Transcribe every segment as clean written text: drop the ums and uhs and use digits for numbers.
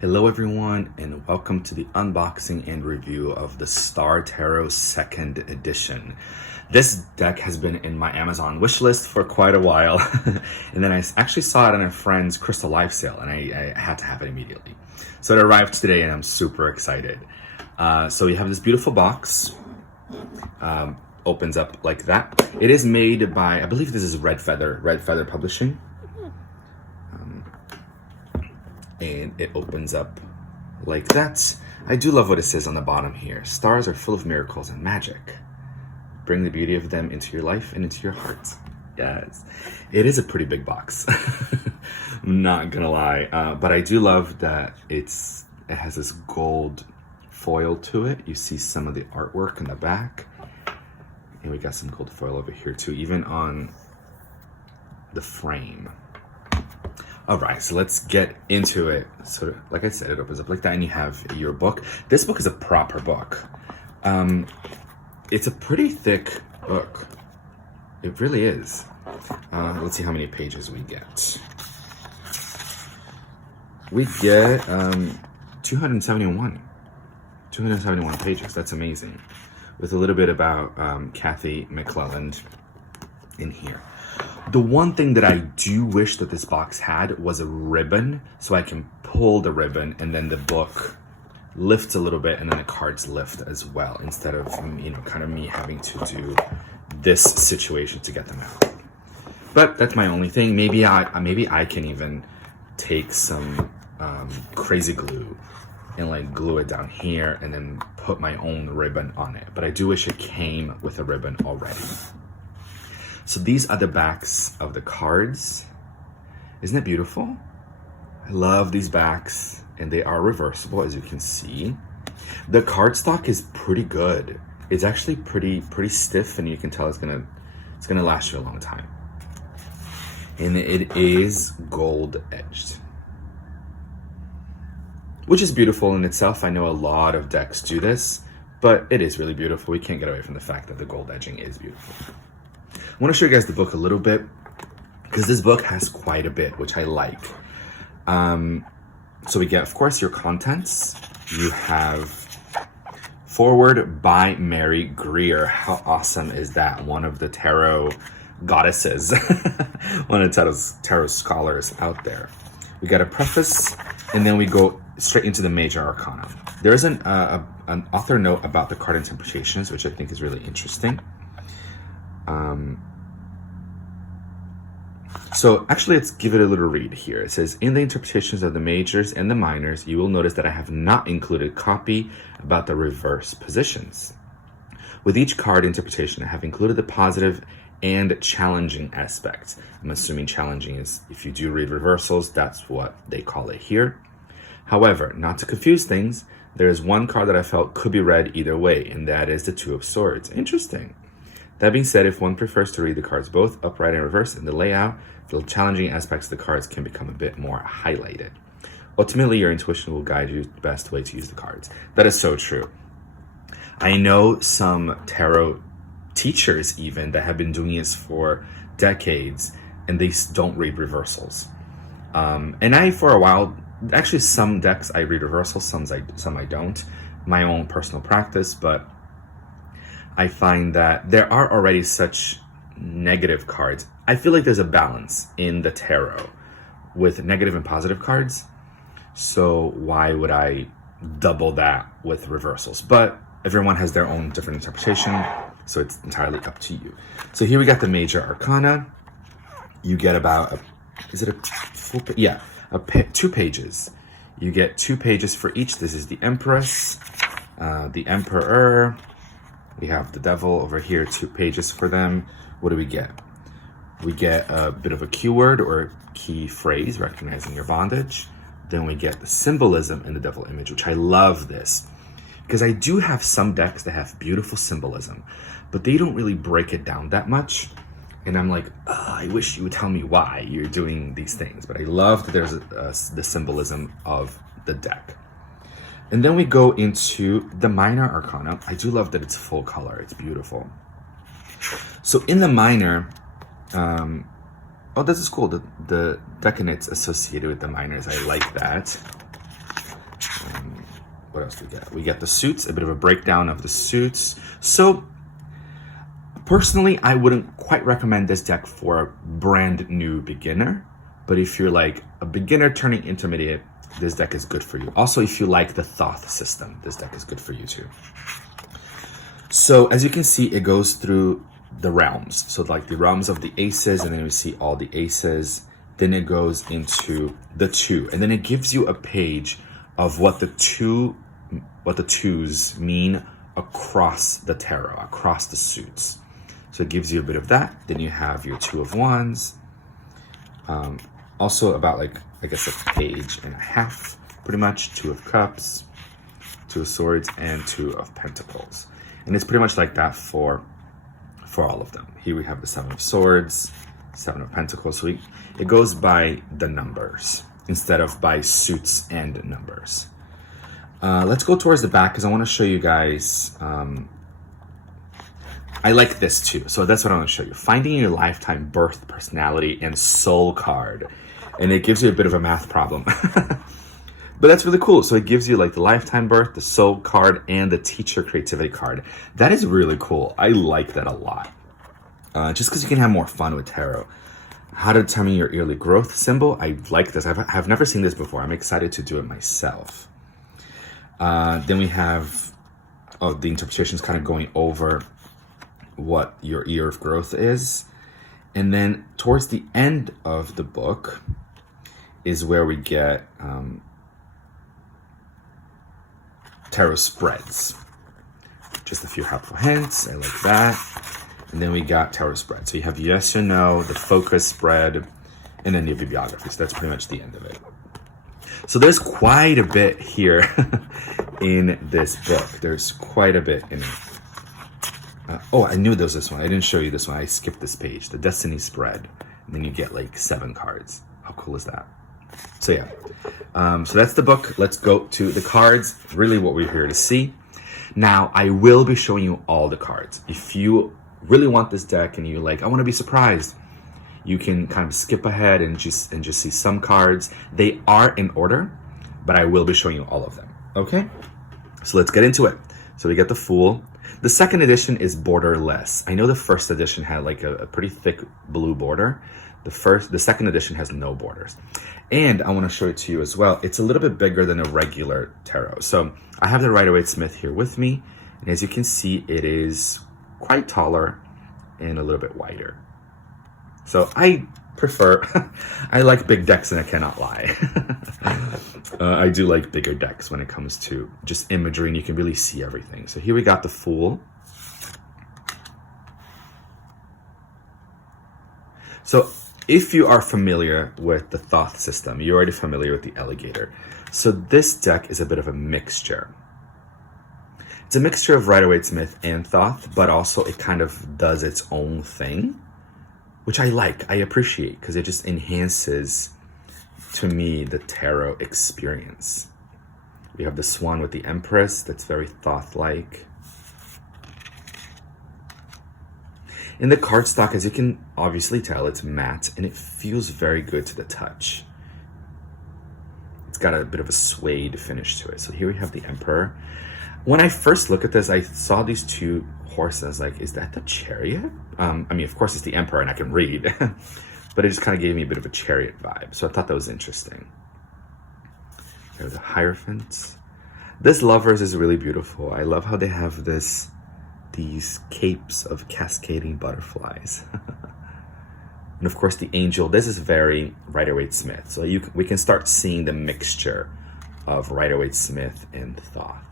Hello everyone, and welcome to the unboxing and review of the Star Tarot 2nd edition. This deck has been in my Amazon wishlist for quite a while, and then I actually saw it on a friend's Crystal Life sale, and I had to have it immediately. So it arrived today, and I'm super excited. So we have this beautiful box, opens up like that. It is made by, I believe this is Red Feather Publishing. And it opens up like that. I do love what it says on the bottom here. Stars are full of miracles and magic. Bring the beauty of them into your life and into your heart. Yes, it is a pretty big box. I'm not gonna lie, but I do love that it has this gold foil to it. You see some of the artwork in the back, and we got some gold foil over here too, even on the frame. All right, so let's get into it. So like I said, it opens up like that, and you have your book. This book is a proper book. It's a pretty thick book. It really is. Let's see how many pages we get. We get 271 pages. That's amazing. With a little bit about Kathy McClelland in here. The one thing that I do wish that this box had was a ribbon, so I can pull the ribbon and then the book lifts a little bit and then the cards lift as well, instead of, kind of me having to do this situation to get them out. But that's my only thing. Maybe I can even take some crazy glue and like glue it down here and then put my own ribbon on it. But I do wish it came with a ribbon already. So these are the backs of the cards. Isn't it beautiful? I love these backs, and they are reversible, as you can see. The cardstock is pretty good. It's actually pretty stiff, and you can tell it's gonna last you a long time. And it is gold edged, which is beautiful in itself. I know a lot of decks do this, but it is really beautiful. We can't get away from the fact that the gold edging is beautiful. I want to show you guys the book a little bit, because this book has quite a bit, which I like. So we get, of course, your contents. You have foreword by Mary Greer. How awesome is that? One of the tarot goddesses, one of the tarot scholars out there. We got a preface, and then we go straight into the major arcana. There's an author note about the card interpretations, which I think is really interesting. So actually, let's give it a little read here. It says, in the interpretations of the majors and the minors, you will notice that I have not included copy about the reverse positions. With each card interpretation, I have included the positive and challenging aspects. I'm assuming challenging is, if you do read reversals, that's what they call it here. However, not to confuse things, there is one card that I felt could be read either way, and that is the Two of Swords. Interesting. That being said, if one prefers to read the cards both upright and reversed in the layout, the challenging aspects of the cards can become a bit more highlighted. Ultimately, your intuition will guide you the best way to use the cards. That is so true. I know some tarot teachers even that have been doing this for decades, and they don't read reversals. And I, for a while, actually some decks I read reversals, some I don't. My own personal practice, but I find that there are already such negative cards. I feel like there's a balance in the tarot with negative and positive cards. So why would I double that with reversals? But everyone has their own different interpretation, so it's entirely up to you. So here we got the major arcana. You get about, is it a full page? Yeah, 2 pages. You get 2 pages for each. This is the Empress, the Emperor. We have the Devil over here, 2 pages for them. What do we get? We get a bit of a keyword or key phrase, recognizing your bondage. Then we get the symbolism in the Devil image, which I love this, because I do have some decks that have beautiful symbolism, but they don't really break it down that much. And I'm like, I wish you would tell me why you're doing these things. But I love that there's the symbolism of the deck. And then we go into the minor arcana. I do love that it's full color. It's beautiful. So in the minor, oh, this is cool. The decanates associated with the minors. I like that. what else do we get? We get the suits, a bit of a breakdown of the suits. So personally, I wouldn't quite recommend this deck for a brand new beginner, but if you're like a beginner turning intermediate, this deck is good for you. Also, if you like the Thoth system, this deck is good for you too. So as you can see, it goes through the realms. So like the realms of the aces, and then we see all the aces. Then it goes into the two, and then it gives you a page of what the twos mean across the tarot, across the suits. So it gives you a bit of that. Then you have your Two of Wands. Also about like, I guess a page and a half, pretty much. Two of Cups, Two of Swords, and Two of Pentacles. And it's pretty much like that for all of them. Here we have the Seven of Swords, Seven of Pentacles. So it goes by the numbers instead of by suits and numbers. Let's go towards the back because I want to show you guys. I like this too. So that's what I want to show you. Finding your lifetime birth, personality, and soul card. And it gives you a bit of a math problem. But that's really cool. So it gives you like the lifetime birth, the soul card, and the teacher creativity card. That is really cool. I like that a lot. Just because you can have more fun with tarot. How to determine your yearly growth symbol. I like this. I've never seen this before. I'm excited to do it myself. Then we have the interpretations kind of going over what your year of growth is. And then towards the end of the book is where we get tarot spreads. Just a few helpful hints. I like that. And then we got tarot spread. So you have yes or no, the focus spread, and then your bibliography. So that's pretty much the end of it. So there's quite a bit here in this book. There's quite a bit in it. Oh, I knew there was this one. I didn't show you this one. I skipped this page. The Destiny spread. And then you get like 7 cards. How cool is that? So yeah. So that's the book. Let's go to the cards. Really what we're here to see. Now, I will be showing you all the cards. If you really want this deck and you're like, I want to be surprised, you can kind of skip ahead and just see some cards. They are in order, but I will be showing you all of them. Okay? So let's get into it. So we get the Fool. The second edition is borderless. I know the first edition had like a pretty thick blue border. The second edition has no borders. And I want to show it to you as well. It's a little bit bigger than a regular tarot. So I have the Rider-Waite-Smith here with me. And as you can see, it is quite taller and a little bit wider. So I prefer, I like big decks and I cannot lie. I do like bigger decks when it comes to just imagery and you can really see everything. So here we got the Fool. So if you are familiar with the Thoth system, you're already familiar with the Alligator. So this deck is a bit of a mixture. It's a mixture of Rider-Waite-Smith and Thoth, but also it kind of does its own thing, which I like, I appreciate, because it just enhances, to me, the tarot experience. We have the Swan with the Empress, that's very Thoth-like. In the cardstock, as you can obviously tell, it's matte, and it feels very good to the touch. It's got a bit of a suede finish to it. So here we have the Emperor. When I first looked at this, I saw these two horses. Like, is that the Chariot? I mean, of course, it's the Emperor, and I can read. But it just kind of gave me a bit of a Chariot vibe. So I thought that was interesting. Here are the Hierophants. This Lovers is really beautiful. I love how they have these capes of cascading butterflies. And of course, the Angel. This is very Rider-Waite-Smith. So we can start seeing the mixture of Rider-Waite-Smith and Thoth.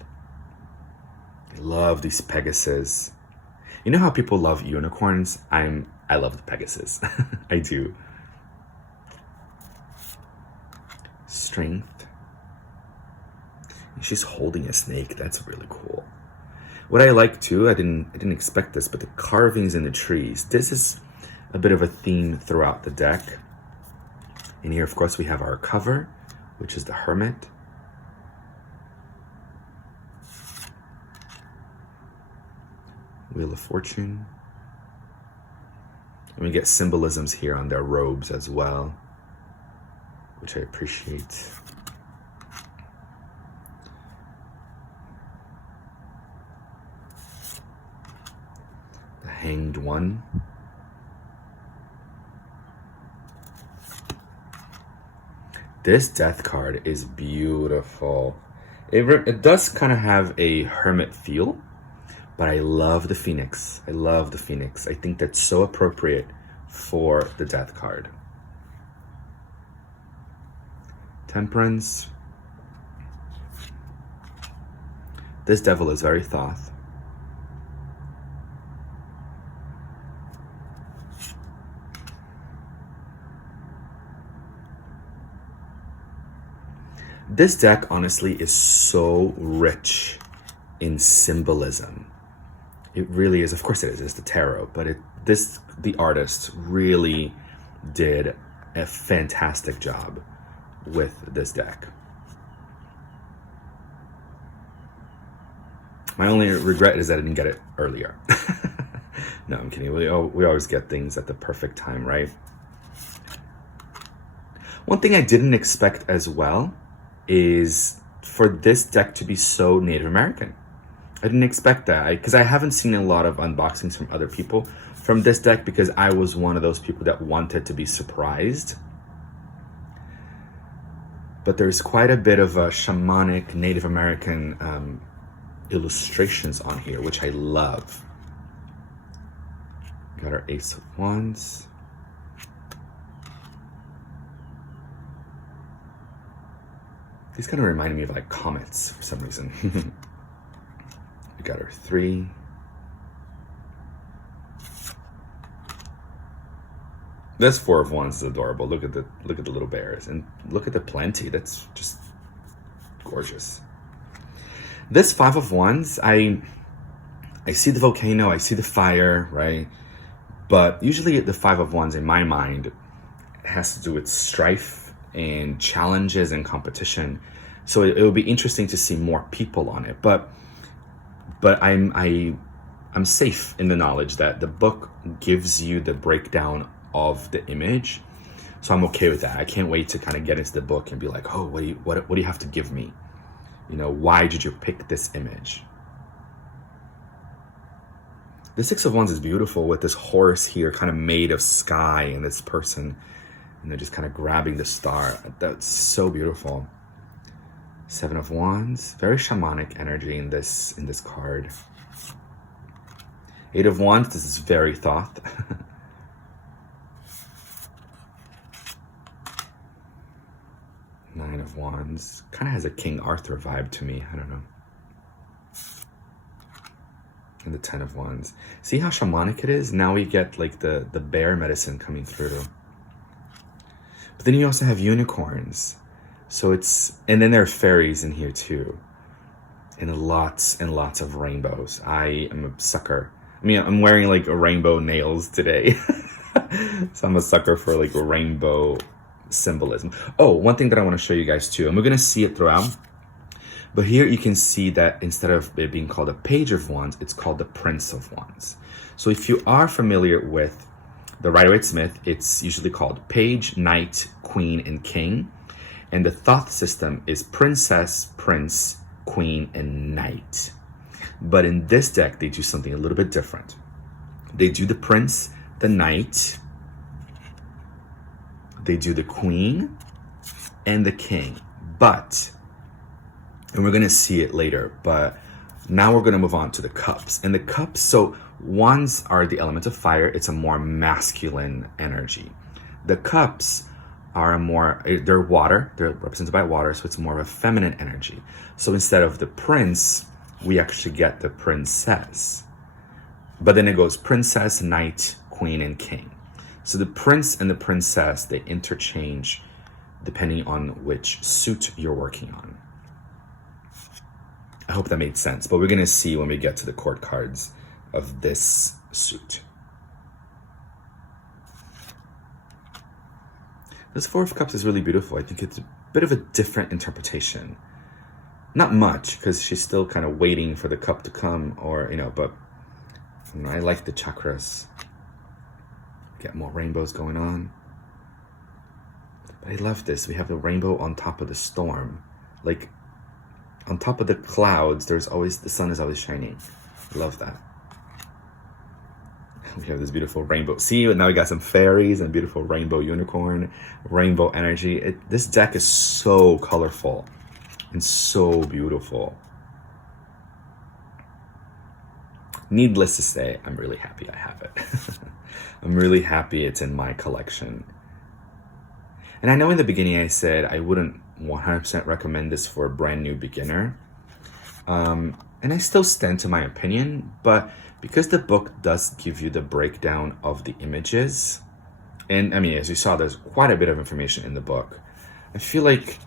I love these Pegasus. You know how people love unicorns? I love the Pegasus. I do. Strength. And she's holding a snake. That's really cool. What I like too, I didn't expect this, but the carvings in the trees. This is a bit of a theme throughout the deck. And here, of course, we have our cover, which is the Hermit. Wheel of Fortune. And we get symbolisms here on their robes as well, which I appreciate. Hanged One. This death card is beautiful. It does kind of have a hermit feel, but I love the phoenix. I love the phoenix. I think that's so appropriate for the death card. Temperance. This devil is very Thoth. This deck, honestly, is so rich in symbolism. It really is. Of course it is. It's the tarot, but the artist really did a fantastic job with this deck. My only regret is that I didn't get it earlier. No, I'm kidding. We always get things at the perfect time, right? One thing I didn't expect as well is for this deck to be so Native American. I didn't expect that because I haven't seen a lot of unboxings from other people from this deck because I was one of those people that wanted to be surprised. But there's quite a bit of a shamanic Native American illustrations on here, which I love. Got our Ace of Wands. These kind of remind me of like comets for some reason. We got our 3. This 4 of Wands is adorable. Look at the little bears and look at the plenty. That's just gorgeous. This 5 of Wands, I see the volcano, I see the fire, right? But usually the 5 of Wands in my mind has to do with strife and challenges and competition. So it will be interesting to see more people on it. But I'm safe in the knowledge that the book gives you the breakdown of the image. So I'm okay with that. I can't wait to kind of get into the book and be like, oh, what do you have to give me? You know, why did you pick this image? The 6 of Wands is beautiful with this horse here kind of made of sky and this person, and they're just kind of grabbing the star. That's so beautiful. 7 of Wands, very shamanic energy in this card. 8 of Wands, this is very Thoth. 9 of Wands, kind of has a King Arthur vibe to me. I don't know. And the 10 of Wands. See how shamanic it is? Now we get like the bear medicine coming through. But then you also have unicorns. So and then there are fairies in here too. And lots of rainbows. I am a sucker. I mean, I'm wearing like rainbow nails today. So I'm a sucker for like rainbow symbolism. Oh, one thing that I want to show you guys too, and we're going to see it throughout. But here you can see that instead of it being called a Page of Wands, it's called the Prince of Wands. So if you are familiar with the Rider-Waite-Smith, it's usually called Page, Knight, Queen, and King. And the Thoth system is Princess, Prince, Queen, and Knight. But in this deck, they do something a little bit different. They do the Prince, the Knight, they do the Queen, and the King. And we're going to see it later, but now we're going to move on to the Cups. And the Cups, so Wands are the element of fire. It's a more masculine energy. The Cups are they're water. They're represented by water, so it's more of a feminine energy. So instead of the Prince, we actually get the Princess. But then it goes Princess, Knight, Queen, and King. So the Prince and the Princess, they interchange depending on which suit you're working on. I hope that made sense, but we're going to see when we get to the court cards of this suit. This 4 of Cups is really beautiful. I think it's a bit of a different interpretation. Not much, because she's still kind of waiting for the cup to come, but I like the chakras. Get more rainbows going on. But I love this. We have the rainbow on top of the storm. Like, on top of the clouds, the sun is always shining. I love that. We have this beautiful rainbow. See, now we got some fairies and beautiful rainbow unicorn, rainbow energy. This deck is so colorful and so beautiful. Needless to say, I'm really happy I have it. I'm really happy it's in my collection. And I know in the beginning I said I wouldn't 100% recommend this for a brand new beginner. And I still stand to my opinion, but because the book does give you the breakdown of the images, and I mean, as you saw, there's quite a bit of information in the book, I feel like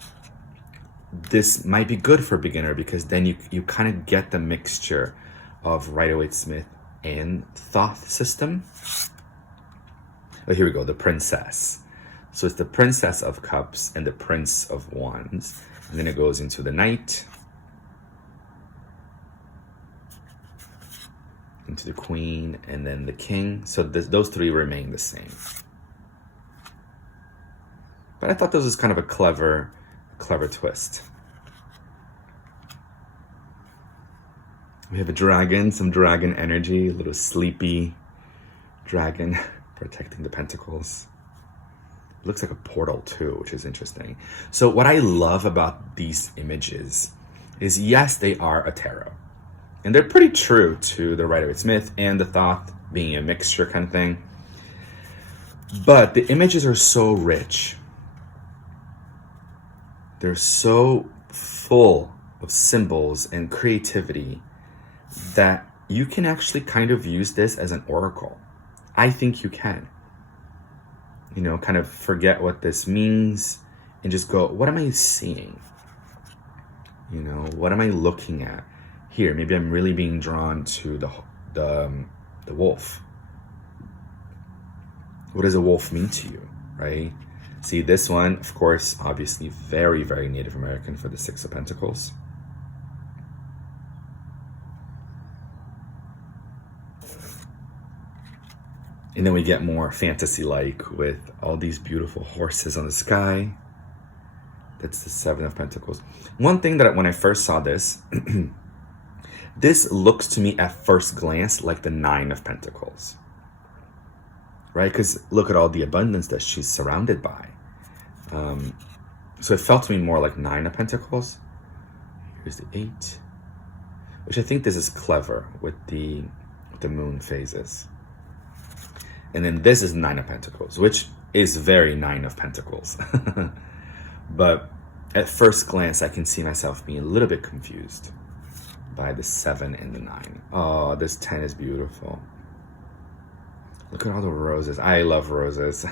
this might be good for a beginner because then you kind of get the mixture of Rider-Waite-Smith and Thoth system. Oh, here we go, the Princess. So it's the Princess of Cups and the Prince of Wands. And then it goes into the Knight, into the Queen, and then the King. So those three remain the same. But I thought this was kind of a clever twist. We have a dragon, some dragon energy, a little sleepy dragon protecting the pentacles. It looks like a portal too, which is interesting. So what I love about these images is, yes, they are a tarot. And they're pretty true to the Rider-Waite-Smith and the Thoth being a mixture kind of thing. But the images are so rich. They're so full of symbols and creativity that you can actually kind of use this as an oracle. I think you can. You know, kind of forget what this means and just go, what am I seeing? You know, what am I looking at? Here, maybe I'm really being drawn to the wolf. What does a wolf mean to you, right? See, this one, of course, obviously very, very Native American for the Six of Pentacles. And then we get more fantasy-like with all these beautiful horses on the sky. That's the Seven of Pentacles. One thing that when I first saw this, this looks to me at first glance like the Nine of Pentacles, right? Because look at all the abundance that she's surrounded by. So it felt to me more like Nine of Pentacles. Here's the Eight, which I think this is clever with the moon phases. And then this is Nine of Pentacles, which is very Nine of Pentacles. But at first glance, I can see myself being a little bit confused by the 7 and the 9. Oh, this 10 is beautiful. Look at all the roses. I love roses.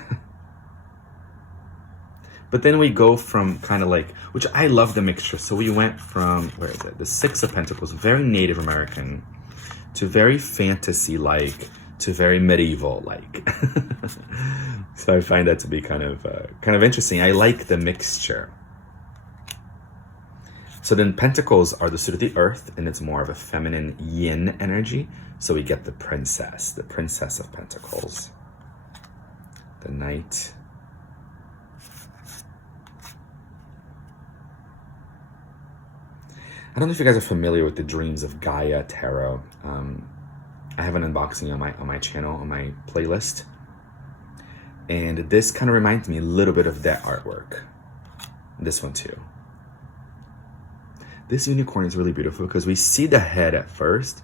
But then we go from kind of like, which I love the mixture. So we went from, where is it? The 6 of Pentacles, very Native American, to very fantasy-like, to very medieval-like. So I find that to be kind of interesting. I like the mixture. So then Pentacles are the suit of the earth, and it's more of a feminine yin energy. So we get the Princess of Pentacles, the Knight, I don't know if you guys are familiar with the Dreams of Gaia Tarot. I have an unboxing on my channel, on my playlist. And this kind of reminds me a little bit of that artwork. This one too. This unicorn is really beautiful because we see the head at first,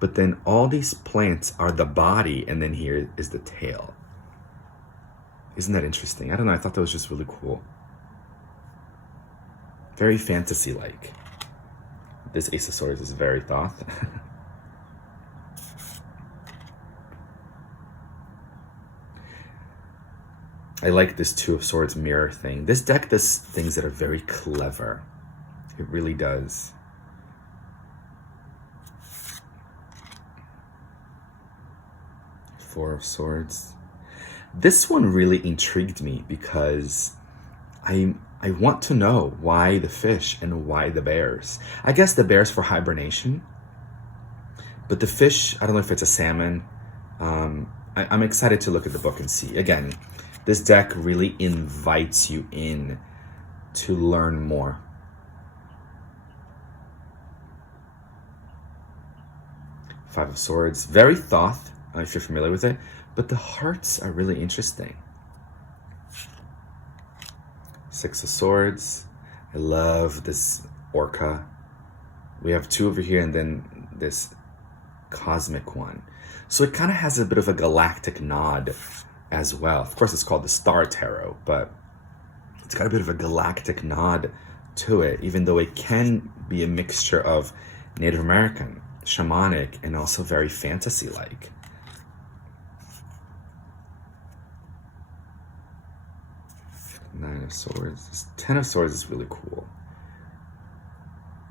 but then all these plants are the body, and then here is the tail. Isn't that interesting? I don't know, I thought that was just really cool. Very fantasy-like. This Ace of Swords is very Thoth. I like this Two of Swords mirror thing. This deck does things that are very clever. It really does. Four of Swords. This one really intrigued me because I want to know why the fish and why the bears. I guess the bears for hibernation, but the fish, I don't know if it's a salmon. I'm excited to look at the book and see. Again, this deck really invites you in to learn more. Five of Swords, very Thoth. if you're familiar with it. But the hearts are really interesting. Six of Swords. I love this orca. We have two over here and then this cosmic one. So it kind of has a bit of a galactic nod as well. Of course, it's called the Star Tarot, but it's got a bit of a galactic nod to it, even though it can be a mixture of Native American, shamanic, and also very fantasy-like. Nine of Swords. This 10 of Swords is really cool,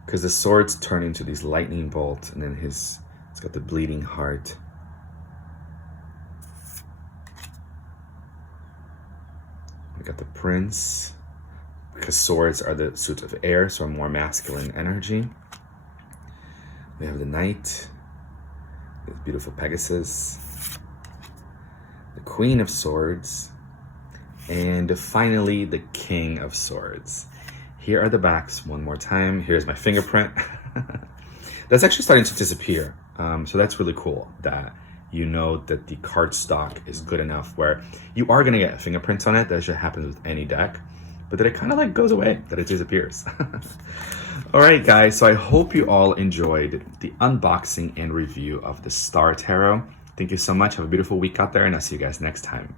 because the swords turn into these lightning bolts, and then it's got the bleeding heart. We got the Prince, because swords are the suit of air, so a more masculine energy. We have the Knight, the beautiful Pegasus, the Queen of Swords, and finally the King of Swords. Here are the backs one more time. Here's my fingerprint. That's actually starting to disappear. So that's really cool that you know that the cardstock is good enough where you are gonna get fingerprints on it. That just happens with any deck, but that it kind of like goes away, that it disappears. All right, guys, so I hope you all enjoyed the unboxing and review of the Star Tarot. Thank you so much. Have a beautiful week out there, and I'll see you guys next time.